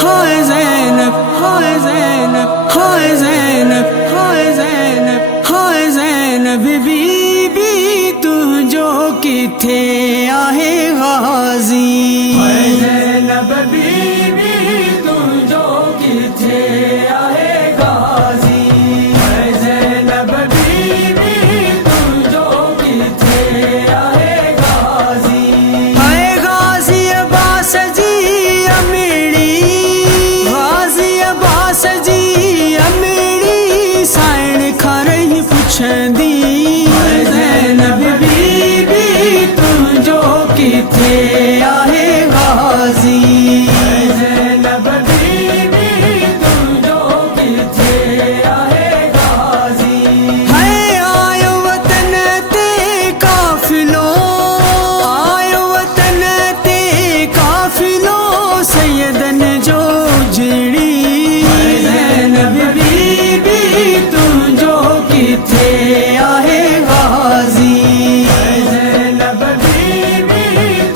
हाय ज़ैनब, हाय ज़ैनब, हाय ज़ैनब, हाय ज़ैनब, हाय ज़ैनब बीबी तू जो किथे आहे गाज़ी। हाय ज़ैनब बीबी तू जो किथे आहे गाज़ी। हाय ज़ैनब बीबी तू जो किथे आहे गाज़ी। हाय गाज़ी अब्बास जी अमेड़ी, गाज़ी अब्बास जी अमेड़ी साइण खां रही पुछंदी। हाय ज़ैनब बीबी तू जो किथे आहे गाज़ी। हाय ज़ैनब बीबी तू जो किथे आहे गाज़ी। हाय आयो वतन ते काफ़िलो, आयो वतन ते काफ़िलो सैयदन जो उजड़ी। हाय ज़ैनब बीबी तू जो किथे आहे गाज़ी। हाय ज़ैनब बीबी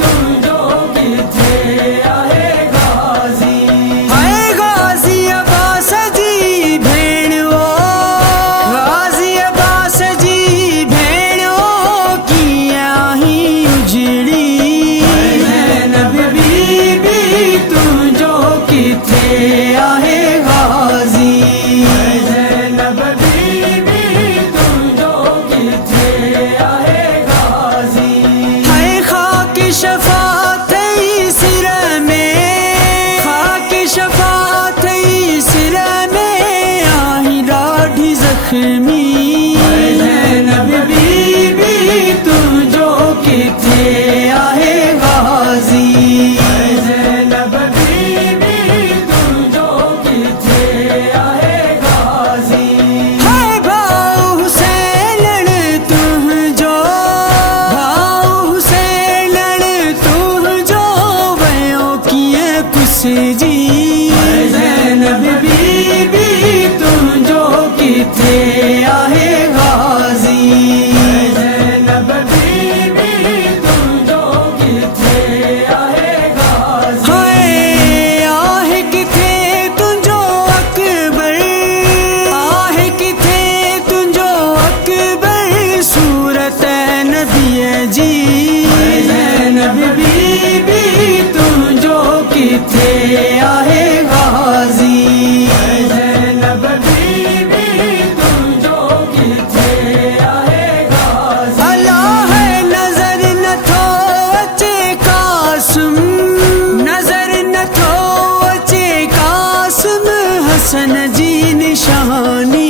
तू जो किथे आहे गाज़ी। हाय गाज़ी अब्बास जी भेणो, गाज़ी अब्बास जी भेणो कीअं ही उजड़ी। हाय ज़ैनब बीबी तू जो किथे आहे गाज़ी। हाय ज़ैनब बीबी तू जो किथे आहे गाज़ी। हाय खाक शफ़ाअत सिर में, खाक शफ़ाअत सिर में आही ॾाढी ज़ख़्मी। हाय ज़ैनब बीबी तू जो किथे आहे गाज़ी। हाय ज़ैनब बीबी तू जो किथे आहे गाज़ी। हाय भाऊ हुसैन तुंहिंजो, भाऊ हुसैन तुंहिंजो वयो कीअं कुसिजी। हाय ज़ैनब बीबी तू जो किथे आहे गाज़ी। हाय ज़ैनब बीबी तू जो किथे आहे गाज़ी। हाय आहे किथे तुंहिंजो अकबर, आहे किथे तुंहिंजो अकबर सूरत नबीअ जी। हाय ज़ैनब बीबी तू जो किथे आहे गाज़ी। हाय ज़ैनब बीबी तू जो किथे आहे गाज़ी। अला है नज़र नथो अचे कासिम, नज़र नथो अचे कासिम हसन जी निशानी।